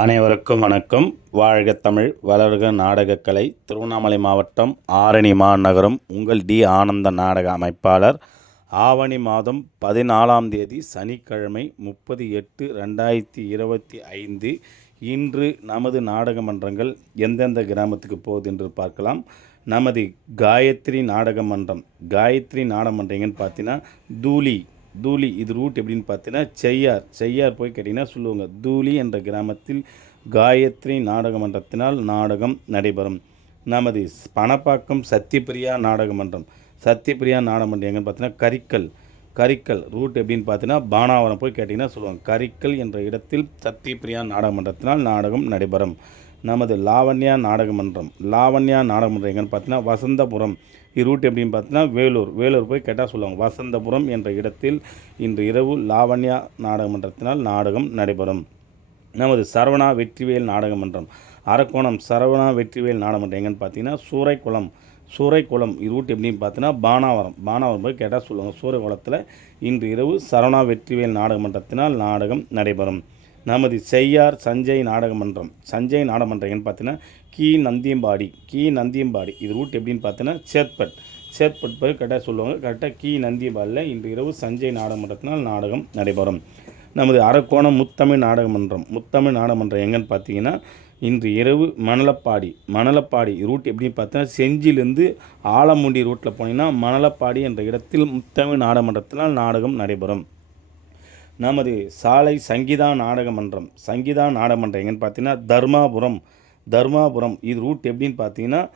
அனைவருக்கும் வணக்கம். வாழ்க தமிழ் வளர்க நாடகக்கலை திருவண்ணாமலை மாவட்டம் ஆரணி மாநகரம் உங்கள் டி ஆனந்த நாடக அமைப்பாளர். ஆவணி மாதம் பதினாலாம் தேதி சனிக்கிழமை முப்பது எட்டு ரெண்டாயிரத்தி இருபத்தி ஐந்து. இன்று நமது நாடக மன்றங்கள் எந்தெந்த கிராமத்துக்கு போகுது என்று பார்க்கலாம். நமது காயத்ரி நாடக மன்றம் காயத்ரி நாடக மன்றங்கன்னு பார்த்தீங்கன்னா தூளி தூலி இது ரூட் எப்படின்னு பார்த்தீங்கன்னா செய்யார். செய்யார் போய் கேட்டிங்கன்னா சொல்லுவாங்க தூலி என்ற கிராமத்தில் காயத்ரி நாடக மன்றத்தினால் நாடகம் நடைபெறும். நமது பணப்பாக்கம் சத்தியபிரியா நாடக மன்றம். சத்தியபிரியா நாடக மன்றம் எங்கன்னு பார்த்தீங்கன்னா கரிக்கல். கரிக்கல் ரூட் எப்படின்னு பார்த்தீங்கன்னா பானாவரம் போய் கேட்டிங்கன்னா சொல்லுவாங்க கரிக்கல் என்ற இடத்தில் சத்தியபிரியா நாடக மன்றத்தினால் நாடகம் நடைபெறும். நமது லாவண்யா நாடகமன்றம். லாவண்யா நாடகமன்றம் எங்கன்னு பார்த்தீங்கன்னா வசந்தபுரம். இது ரூட் எப்படின்னு பார்த்தீங்கன்னா வேலூர். வேலூர் போய் கேட்டால் சொல்லுவாங்க வசந்தபுரம் என்ற இடத்தில் இன்று இரவு லாவண்யா நாடகமன்றத்தினால் நாடகம் நடைபெறும். நமது சரவணா வெற்றிவேல் நாடகமன்றம். அரக்கோணம் சரவணா வெற்றிவேல் நாடகமன்றம் எங்கன்னு பார்த்தீங்கன்னா சூறைக்குளம் சூறைக்குளம் இது ரூட் எப்படின்னு பார்த்தீங்கன்னா பானாவரம். பானாவரம் போய் கேட்டால் சொல்லுவாங்க சூறைக்குளத்தில் இன்று இரவு சரவணா வெற்றிவேல் நாடகமன்றத்தினால் நாடகம் நடைபெறும். நமது செய்யார் சஞ்சய் நாடகமன்றம். சஞ்சய் நாடகமன்றம் பார்த்தீங்கன்னா கீ. நந்தியம்பாடி. கீ. நந்தியம்பாடி. இது ரூட் எப்படின்னு பார்த்தீங்கன்னா சேத்பட். சேத்பட் போய் கரெக்டாக சொல்லுவாங்க. கரெக்டாக கீ. நந்தியம்பாடியில் இன்று இரவு சஞ்சய் நாடகமன்றத்தினால் நாடகம் நடைபெறும். நமது அரக்கோணம் முத்தமிழ் நாடகமன்றம். முத்தமிழ் நாடகமன்றம் எங்கேன்னு எங்கன்னு பார்த்தீங்கன்னா இன்று இரவு மணலப்பாடி. மணலப்பாடி ரூட் எப்படின்னு பார்த்தீங்கன்னா செஞ்சிலேருந்து ஆலமுண்டி ரூட்டில் போனீங்கன்னா மணலப்பாடி என்ற இடத்தில் முத்தமிழ் நாடகமன்றத்தினால் நாடகம் நடைபெறும். நமது சாலை சங்கீதா நாடகமன்றம் சங்கீதா நாடகமன்றம் எங்கன்னு பார்த்தீங்கன்னா தர்மாபுரம் தர்மாபுரம். இது ரூட் எப்படின்னு பார்த்தீங்கன்னா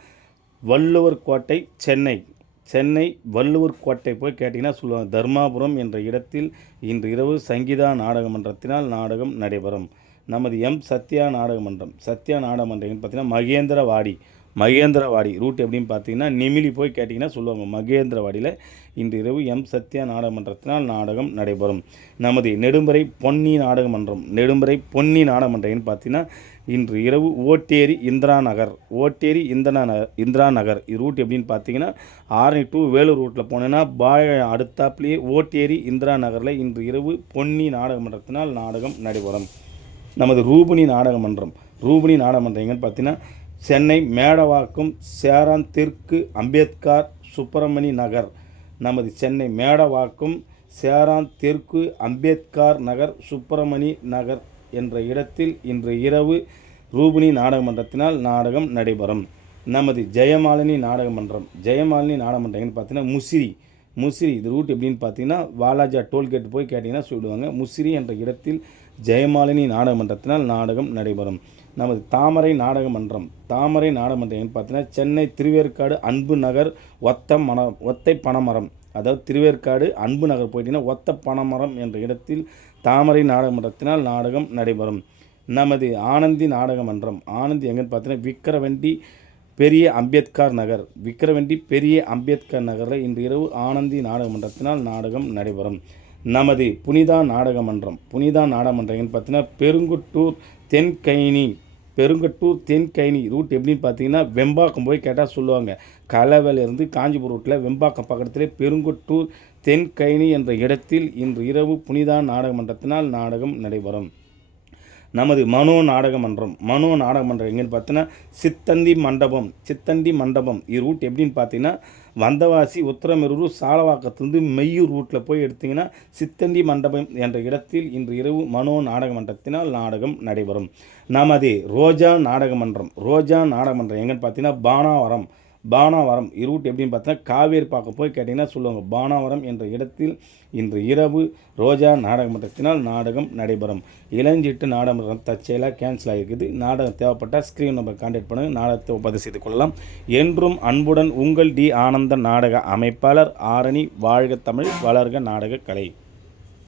வள்ளுவர் கோட்டை சென்னை. சென்னை வள்ளுவர் கோட்டை போய் கேட்டிங்கன்னா சொல்லுவாங்க தர்மாபுரம் என்ற இடத்தில் இன்று இரவு சங்கீதா நாடகமன்றத்தினால் நாடகம் நடைபெறும். நமது எம் சத்யா நாடகமன்றம் சத்யா நாடகமன்றம் பார்த்தீங்கன்னா மகேந்திரவாடி. மகேந்திரவாடி ரூட் எப்படின்னு பார்த்தீங்கன்னா நிமிலி போய் கேட்டிங்கன்னா சொல்லுவாங்க மகேந்திரவாடியில் இன்று இரவு எம். சத்யா நாடகமன்றத்தினால் நாடகம் நடைபெறும். நமது நெடும்பறை பொன்னி நாடகமன்றம் நெடும்பறை பொன்னி நாடகமன்றம்னு பார்த்தீங்கன்னா இன்று இரவு ஓட்டேரி இந்திரா நகர் ஓட்டேரி இந்திரா நகர் இந்திரா நகர் இது ரூட் எப்படின்னு பார்த்தீங்கன்னா ஆரணி டு வேலூர் ரூட்டில் போனேன்னா பாய அடுத்தாப்புலேயே ஓட்டேரி இந்திரா நகரில் இன்று இரவு பொன்னி நாடகமன்றத்தினால் நாடகம் நடைபெறும். நமது ரூபினி நாடகமன்றம் ரூபினி நாடக எங்கன்னு பார்த்தீங்கன்னா சென்னை மேடவாக்கம் சேரான் தெற்கு அம்பேத்கர் சுப்பிரமணி நகர். நமது சென்னை மேடவாக்கம் சேரான் தெற்கு அம்பேத்கர் நகர் சுப்பிரமணி நகர் என்ற இடத்தில் இன்று இரவு ரூபினி நாடகமன்றத்தினால் நாடகம் நடைபெறும். நமது ஜெயமாலினி நாடகமன்றம். ஜெயமாலினி நாடகமன்றம் பார்த்தீங்கன்னா முசிறி. முசிறி இது ரூட் எப்படின்னு பார்த்தீங்கன்னா வாலாஜா டோல்கேட் போய் கேட்டிங்கன்னா சொல்லுவாங்க. முசிறி என்ற இடத்தில் ஜெயமாலினி நாடகமன்றத்தினால் நாடகம் நடைபெறும். நமது தாமரை நாடக மன்றம். தாமரை நாடக மன்றம் பார்த்தீங்கன்னா சென்னை திருவேற்காடு அன்பு நகர் ஒத்த மன ஒத்தை பனைமரம். அதாவது திருவேற்காடு அன்பு நகர் போயிட்டீங்கன்னா ஒத்த பனைமரம் என்ற இடத்தில் தாமரை நாடக மன்றத்தினால் நாடகம் நடைபெறும். நமது ஆனந்தி நாடக மன்றம். ஆனந்தி எங்கன்னு பார்த்தீங்கன்னா விக்கிரவண்டி பெரிய அம்பேத்கர் நகர். விக்கிரவண்டி பெரிய அம்பேத்கர் நகரில் இன்று இரவு ஆனந்தி நாடக மன்றத்தினால் நாடகம் நடைபெறும். நமது புனிதா நாடக மன்றம். புனிதா நாடக மன்றம் பார்த்தீங்கன்னா பெருங்குட்டூர் தென்கைனி பெருங்கட்டூர் தென்கைனி ரூட் எப்படின்னு பார்த்தீங்கன்னா வெம்பாக்கம் போய் கேட்டால் சொல்லுவாங்க. கலவையிலிருந்து காஞ்சிபுரம் ரூட்டில் வெம்பாக்கம் பக்கத்தில் பெருங்கட்டூர் தென்கைனி என்ற இடத்தில் இன்று இரவு புனிதா நாடக மன்றத்தினால் நாடகம் நடைபெறும். நமது மனோ நாடக மன்றம். மனோ நாடக மன்றம் எங்கன்னு பார்த்தீங்கன்னா சித்தந்தி மண்டபம். சித்தந்தி மண்டபம். இது ரூட் எப்படின்னு பார்த்தீங்கன்னா வந்தவாசி உத்தரமெரூர் சாலவாக்கத்துலேருந்து மெய்யூர் ரூட்டில் போய் எடுத்திங்கன்னா சித்தந்தி மண்டபம் என்ற இடத்தில் இன்று இரவு மனோ நாடக மன்றத்தினால் நாடகம் நடைபெறும். நமது ரோஜா நாடக மன்றம். ரோஜா நாடக மன்றம் எங்கன்னு பார்த்தீங்கன்னா பானாவரம். பானாவரம் ரூட் எப்படின்னு பார்த்தீங்கன்னா காவேரி பார்க்க போய் கேட்டிங்கன்னா சொல்லுவாங்க பானாவரம் என்ற இடத்தில் இன்று இரவு ரோஜா நாடக மன்றத்தினால் நாடகம் நடைபெறும். இளஞ்சிட்டு நாடகம் தற்செயலாக கேன்சல் ஆகிருக்குது நாடகம் தேவைப்பட்டால் ஸ்க்ரீன் நம்பர் கான்டாக்ட் பண்ணுங்கள் நாடகத்தை ஒப்பது செய்து கொள்ளலாம். என்றும் அன்புடன் உங்கள் டி ஆனந்த நாடக அமைப்பாளர் ஆரணி வாழ்க தமிழ் வளர்க நாடக கலை